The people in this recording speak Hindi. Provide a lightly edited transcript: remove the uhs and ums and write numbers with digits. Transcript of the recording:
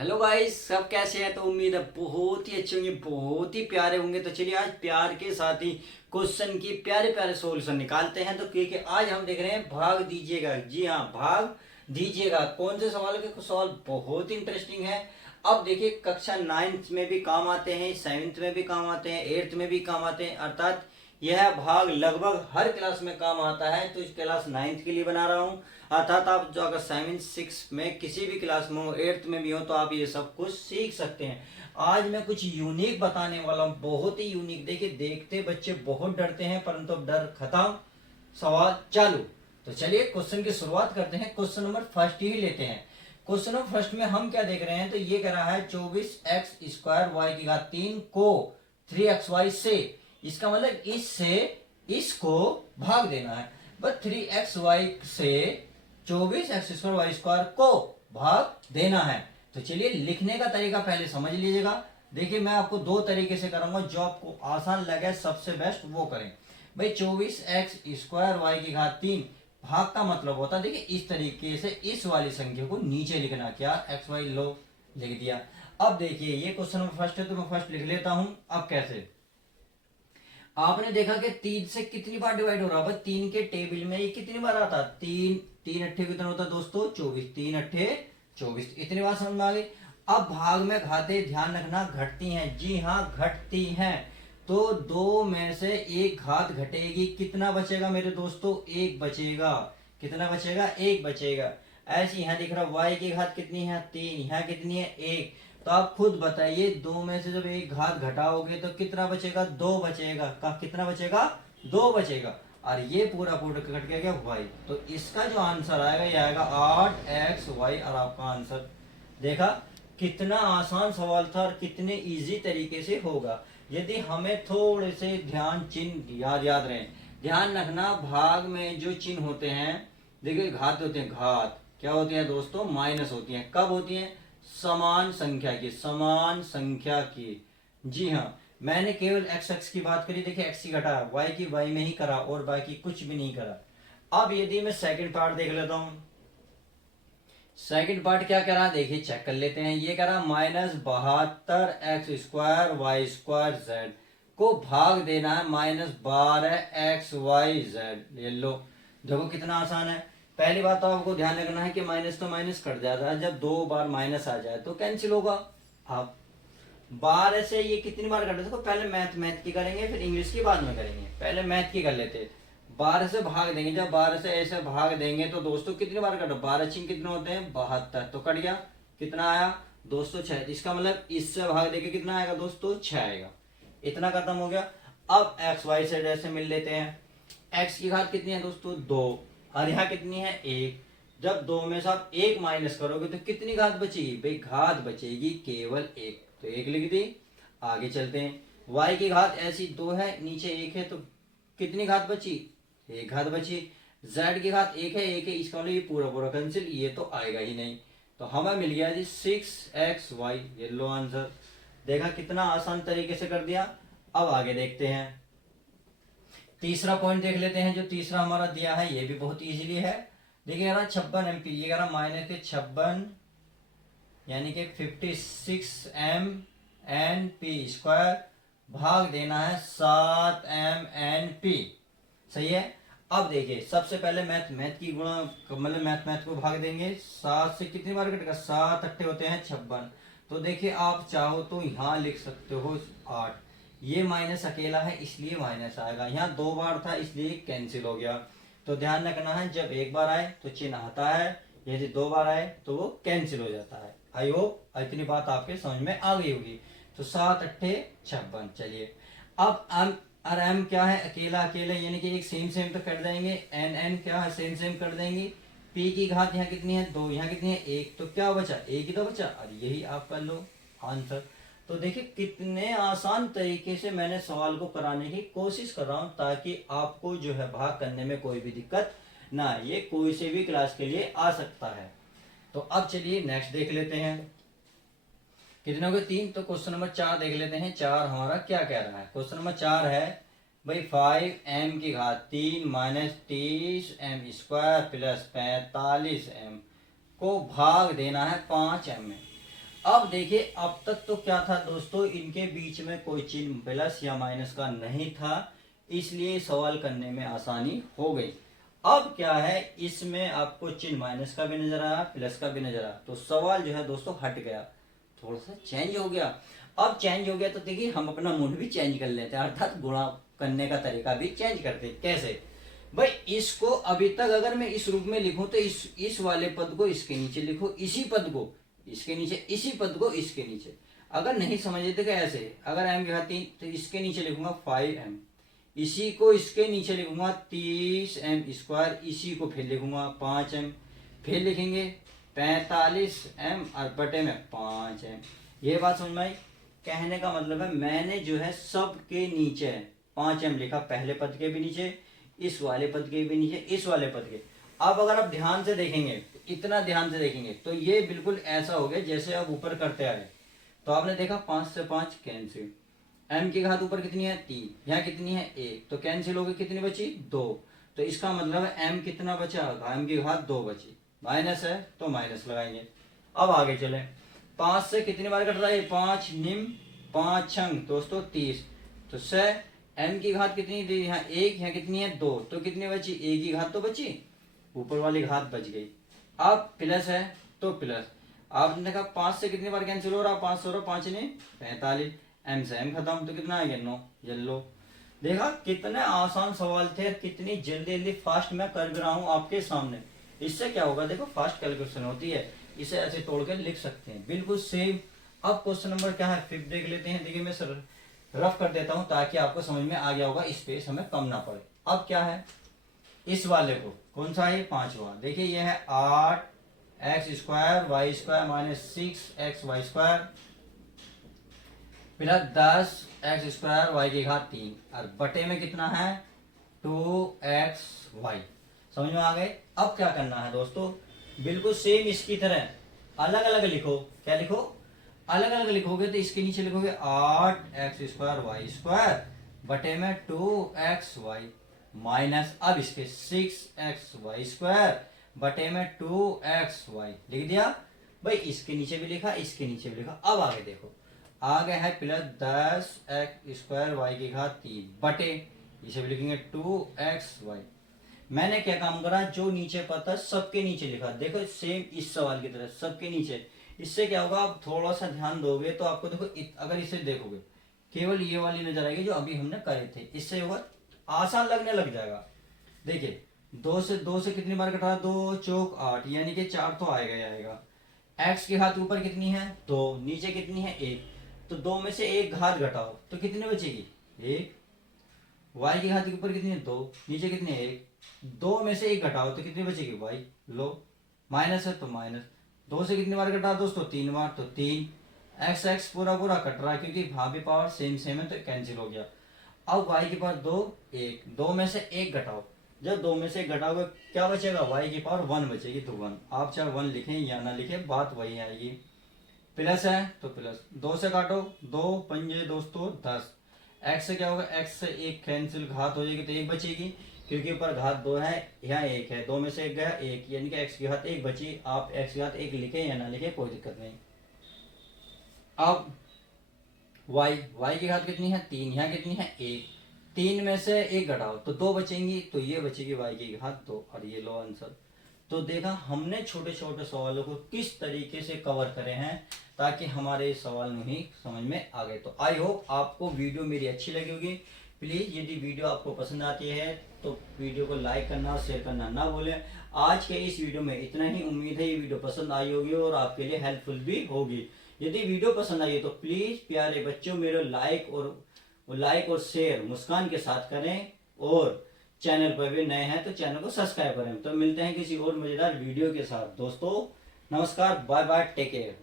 हेलो गाइस, सब कैसे हैं। तो उम्मीद है बहुत ही अच्छे होंगे, बहुत ही प्यारे होंगे। तो चलिए आज प्यार के साथ ही क्वेश्चन की प्यारे प्यारे सॉल्यूशन निकालते हैं। तो क्योंकि आज हम देख रहे हैं भाग दीजिएगा। जी हाँ, भाग दीजिएगा। कौन से सवाल के सवाल बहुत इंटरेस्टिंग है। अब देखिए, कक्षा 9th में भी काम आते हैं, 7th में भी काम आते हैं, 8th में भी काम आते हैं। अर्थात यह भाग लगभग हर क्लास में काम आता है। तो इस क्लास 9th के लिए बना रहा हूँ। अर्थात आप जो अगर 7 6 में किसी भी क्लास में हो, 8th में भी हो, तो आप ये सब कुछ सीख सकते हैं। आज मैं कुछ यूनिक बताने वाला हूँ, बहुत ही यूनिक। देखिए, देखते बच्चे बहुत डरते हैं, परंतु अब डर खत्म। सवाल चालू। तो चलिए क्वेश्चन की शुरुआत करते हैं। क्वेश्चन नंबर फर्स्ट ही लेते हैं। क्वेश्चन नंबर फर्स्ट में हम क्या देख रहे हैं, तो ये कह रहा है 24x² y की घात 3 को 3xy से, इसका मतलब इससे इसको भाग देना है। बस 3xy से 24x² y² को भाग देना है। तो चलिए लिखने का तरीका पहले समझ लीजिएगा। देखिए, मैं आपको दो तरीके से कराऊंगा, जो आपको आसान लगे सबसे बेस्ट वो करें। भाई 24x² y की घात 3 भाग का मतलब होता है, देखिए इस तरीके से इस वाली संख्या को नीचे लिखना। क्या एक्स वाई लो लिख दिया। अब देखिए, ये क्वेश्चन नंबर फर्स्ट है, तो मैं फर्स्ट लिख लेता हूं। अब कैसे, आपने देखा कि 3 से कितनी बार डिवाइड हो रहा है। 3 के टेबल में ये कितनी बार आता, 3 3 अट्ठे कितना होता है दोस्तों, 24। 3 अट्ठे 24, इतनी बार समझ में आ गई। अब भाग में घाते ध्यान रखना घटती हैं। जी हाँ, घटती हैं। तो दो में से एक घात घटेगी, कितना बचेगा मेरे दोस्तों, एक बचेगा। कितना बचेगा, एक बचेगा। ऐसे यहाँ दिख रहा y की घात कितनी है, 3। यहाँ कितनी है, 1। तो आप खुद बताइए, दो में से जब एक घात घटाओगे तो कितना बचेगा, 2 बचेगा। का कितना बचेगा, 2 बचेगा। और ये पूरा पूरा कट गया क्या, y। तो इसका जो आंसर आएगा ये आएगा 8xy। और आपका आंसर देखा, कितना आसान सवाल था और कितने इजी तरीके से होगा। यदि हमें थोड़े से ध्यान चिन्ह याद याद रहे। ध्यान रखना, भाग में जो चिन्ह होते हैं, देखिए घात होते हैं, घात क्या होती है दोस्तों, माइनस होती हैं। कब होती हैं, समान संख्या की, समान संख्या की। जी हाँ, मैंने केवल एक्स एक्स की बात करी। देखिए, एक्स की घटा, वाई की वाई में ही करा और बाकी कुछ भी नहीं करा। अब यदि मैं सेकंड पार्ट देख लेता हूं, सेकंड पार्ट क्या करा, देखिए चेक कर लेते हैं। ये करा -72x² y² z को भाग देना है -12xyz। ये लो, देखो कितना आसान है। पहली बात तो आपको ध्यान रखना है कि माइनस तो माइनस कट जाता है, जब दो बार माइनस आ जाए तो कैंसिल होगा। आप 12 से ये कितनी बार कर देखो, पहले मैथ मैथ की करेंगे, फिर इंग्लिश की बाद में करेंगे। पहले मैथ की कर लेते। 12 से भाग देंगे, जब 12 से ऐसे भाग देंगे तो दोस्तों कितनी बार कटो, 12 छिंग कितने होते हैं, 72। तो कट गया, कितना आया दोस्तों, 6। इसका मतलब इससे भाग देके कितना आएगा दोस्तों, 6 आएगा। इतना खत्म हो गया। अब एक्स वाई से ऐसे मिल लेते हैं। एक्स की घात कितनी है दोस्तों, 2। और यहाँ कितनी है, 1। जब दो में से आप एक माइनस करोगे तो कितनी घात बचेगी, भाई घात बचेगी केवल 1। तो 1 लिख दी। आगे चलते हैं। y की घात ऐसी 2 है, नीचे 1 है, तो कितनी घात बची, 1 घात बची। z की घात 1 है, 1 है, इसका मतलब ये पूरा पूरा कैंसिल, ये तो आएगा ही नहीं। तो हमें मिल गया जी 6xy। ये लो आंसर। देखा कितना आसान तरीके से कर दिया। अब आगे देखते हैं, तीसरा पॉइंट देख लेते हैं। जो तीसरा हमारा दिया है ये भी बहुत इजीली है। देखिए यार, 56 MP, ये कह माइनस के 56 यानी कि 56 MNP² भाग देना है 7MNP। सही है। अब देखिए, सबसे पहले मैथ मैथ की गुणा, मतलब मैथ मैथ को भाग देंगे। 7 से कितनी बार कटेगा, 7 अट्ठे होते हैं 56। तो देखिए, आप चाहो तो यहाँ लिख सकते हो 8। ये माइनस अकेला है इसलिए माइनस आएगा, यहाँ 2 बार था इसलिए कैंसिल हो गया। तो ध्यान रखना है, जब एक बार आए तो चिन्ह आता है, यदि 2 बार आए तो वो कैंसिल हो जाता है। आई होप इतनी बात आपके समझ में आ गई होगी। तो 7 अट्ठे 56। चलिए, अब एम और एम क्या है, अकेला अकेला, यानी कि एक सेम सेम तो कर देंगे। एन एन क्या है, सेम सेम कर देंगे। पी की घात यहाँ कितनी है, 2। यहाँ कितनी है, 1। तो क्या बचा, 1 ही तो बचा। और यही आपका लो आंसर। तो देखिए, कितने आसान तरीके से मैंने सवाल को कराने की कोशिश कर रहा हूं, ताकि आपको जो है भाग करने में कोई भी दिक्कत ना, ये कोई से भी क्लास के लिए आ सकता है। तो अब चलिए नेक्स्ट देख लेते हैं। कितने हो गए, 3। तो क्वेश्चन नंबर 4 देख लेते हैं। 4 हमारा क्या कह रहा है, क्वेश्चन नंबर 4 है भाई 5m की घात 3 -30m² + 45m को भाग देना है 5m में। अब देखिए अब तक तो क्या था दोस्तों, इनके बीच में कोई चिन्ह प्लस या माइनस का नहीं था, इसलिए सवाल करने में आसानी हो गई। अब क्या है, इसमें आपको चिन्ह माइनस का भी नजर आया, प्लस का भी नजर आया, तो सवाल जो है दोस्तों हट गया, थोड़ा सा चेंज हो गया। अब चेंज हो गया तो देखिए हम अपना मूड भी चेंज कर लेते हैं, अर्थात गुणा करने का तरीका भी चेंज करते हैं। कैसे भाई, इसको अभी तक अगर मैं इस रूप में लिखूं तो इस वाले पद को इसके नीचे लिखो, इसी पद को इसके नीचे, इसी पद को इसके नीचे। अगर नहीं समझे तो कैसे, अगर m की घात 3 तो इसके नीचे लिखूंगा 5m, इसी को इसके नीचे लिखूंगा 30m², इसी को फिर लिखूंगा 5m, फिर लिखेंगे 45m और बटे में 5m। ये बात समझ में आई? कहने का मतलब है मैंने जो है सबके नीचे 5m लिखा, पहले पद के भी नीचे, इस वाले पद के भी नीचे, इस वाले पद के। अब अगर आप ध्यान से देखेंगे, इतना ध्यान से देखेंगे तो ये बिल्कुल ऐसा हो गया जैसे आप ऊपर करते आए। तो आपने देखा 5 से 5 कैंसिल, m की घात ऊपर कितनी है 3, यहाँ कितनी है 1, तो कैंसिल हो गई, कितनी बची 2। तो इसका मतलब है m कितना बचा, m की घात 2 बची, माइनस है तो माइनस लगाएंगे। अब आगे चले, 5 से कितनी बार कट रहा है, 5 निम 5 छंग दोस्तों 30, तो से m की घात कितनी थी, यहाँ 1, यहाँ कितनी है 2, तो कितनी बची, a की घात तो बची, ऊपर वाली घात बच गई। अब प्लस है तो प्लस, आपने देखा 5 से कितनी बार कैंसिल हो रहा, 5 से हो रहा, 5 ने 45, m से m खत्म, तो कितना आ गया 9, येलो। देखा कितने आसान सवाल थे, कितनी जल्दी जल्दी फास्ट मैं कर रहा हूँ आपके सामने। इससे क्या होगा, देखो फास्ट कैलकुलेशन होती है, इसे ऐसे तोड़ के लिख सकते हैं बिल्कुल सेम। अब क्वेश्चन नंबर क्या है, 5 देख लेते हैं। देखिए मैं सर रफ कर देता हूं ताकि आपको समझ में आ गया होगा, स्पेस हमें कम ना पड़े। अब क्या है, इस वाले को कौन सा है, 5वां, देखिए ये है 8x² y² minus 6xy² plus 10x² y की घात 3 और बटे में कितना है 2xy। समझ में आ गए? अब क्या करना है दोस्तों, बिल्कुल सेम इसकी तरह अलग अलग लिखो। क्या लिखो, अलग अलग लिखोगे तो इसके नीचे लिखोगे 8x² y² बटे में 2xy माइनस, अब इसके 6xy² बटे में 2xy लिख दिया भाई, इसके नीचे भी लिखा, इसके नीचे भी लिखा। अब आगे देखो, आगे है प्लस 10x² y की घात 3 बटे, इसे भी लिखेंगे 2xy। मैंने क्या काम करा, जो नीचे पता सबके नीचे लिखा, देखो सेम इस सवाल की तरह सबके नीचे। इससे क्या होगा, आप थोड़ा सा ध्यान दोगे तो आपको देखो अगर इसे देखोगे केवल ये वाली नजर आएगी जो अभी हमने करे थे, इससे होगा आसान लगने लग जाएगा। देखिए 2 से कितनी बार कटा, 2 चौक 8, यानी कि 4 तो आएगा ही आएगा। x की घात ऊपर कितनी है 2, नीचे कितनी है 1, तो 2 में से एक घात घटाओ तो कितनी बचेगी 1। y की घात के ऊपर कितनी है 2, नीचे कितनी है 1, 2 में से एक घटाओ तो कितनी बचेगी y, लो माइनस है तो माइनस। 2 से कितनी बार कटा दोस्तों 3 बार, तो 3। x पूरा पूरा कट रहा है क्योंकि भाभी पावर सेम सेम है तो कैंसिल हो गया। अब y के पावर 2 1, 2 में से एक घटाओ, जब 2 में से एक घटाओगे क्या बचेगा, y की पावर 1 बचेगी, तो 1। आप चाहे 1 लिखें या ना लिखें बात वही आएगी। प्लस है तो प्लस, 2 से काटो 2 पंजे दोस्तों 10, x से क्या होगा, x से एक कैंसिल, घात हो जाएगी तो एक बचेगी क्योंकि ऊपर घात 2 है, यहाँ 1 है, 2 में से एक गया 1, यानी कि x की घात 1 बची। आप x की घात 1 लिखें या ना लिखें कोई दिक्कत नहीं। अब y की घात कितनी है 3, यहाँ कितनी है 1, 3 में से एक घटाओ तो 2 बचेंगी, तो ये बचेगी y की घात 2 और ये लो आंसर। तो देखा हमने छोटे छोटे सवालों को किस तरीके से कवर करे हैं ताकि हमारे सवाल नहीं समझ में आ गए। तो आई होप आपको वीडियो मेरी अच्छी लगी होगी। प्लीज़ यदि वीडियो आपको पसंद आती है तो वीडियो को लाइक करना और शेयर करना ना भूलें। आज के इस वीडियो में इतना ही, उम्मीद है ये वीडियो पसंद आई होगी और आपके लिए हेल्पफुल भी होगी। यदि वीडियो पसंद आई है तो प्लीज़ प्यारे बच्चों मेरे लाइक और शेयर मुस्कान के साथ करें, और चैनल पर भी नए हैं तो चैनल को सब्सक्राइब करें। तो मिलते हैं किसी और मजेदार वीडियो के साथ दोस्तों। नमस्कार, बाय बाय, टेक केयर।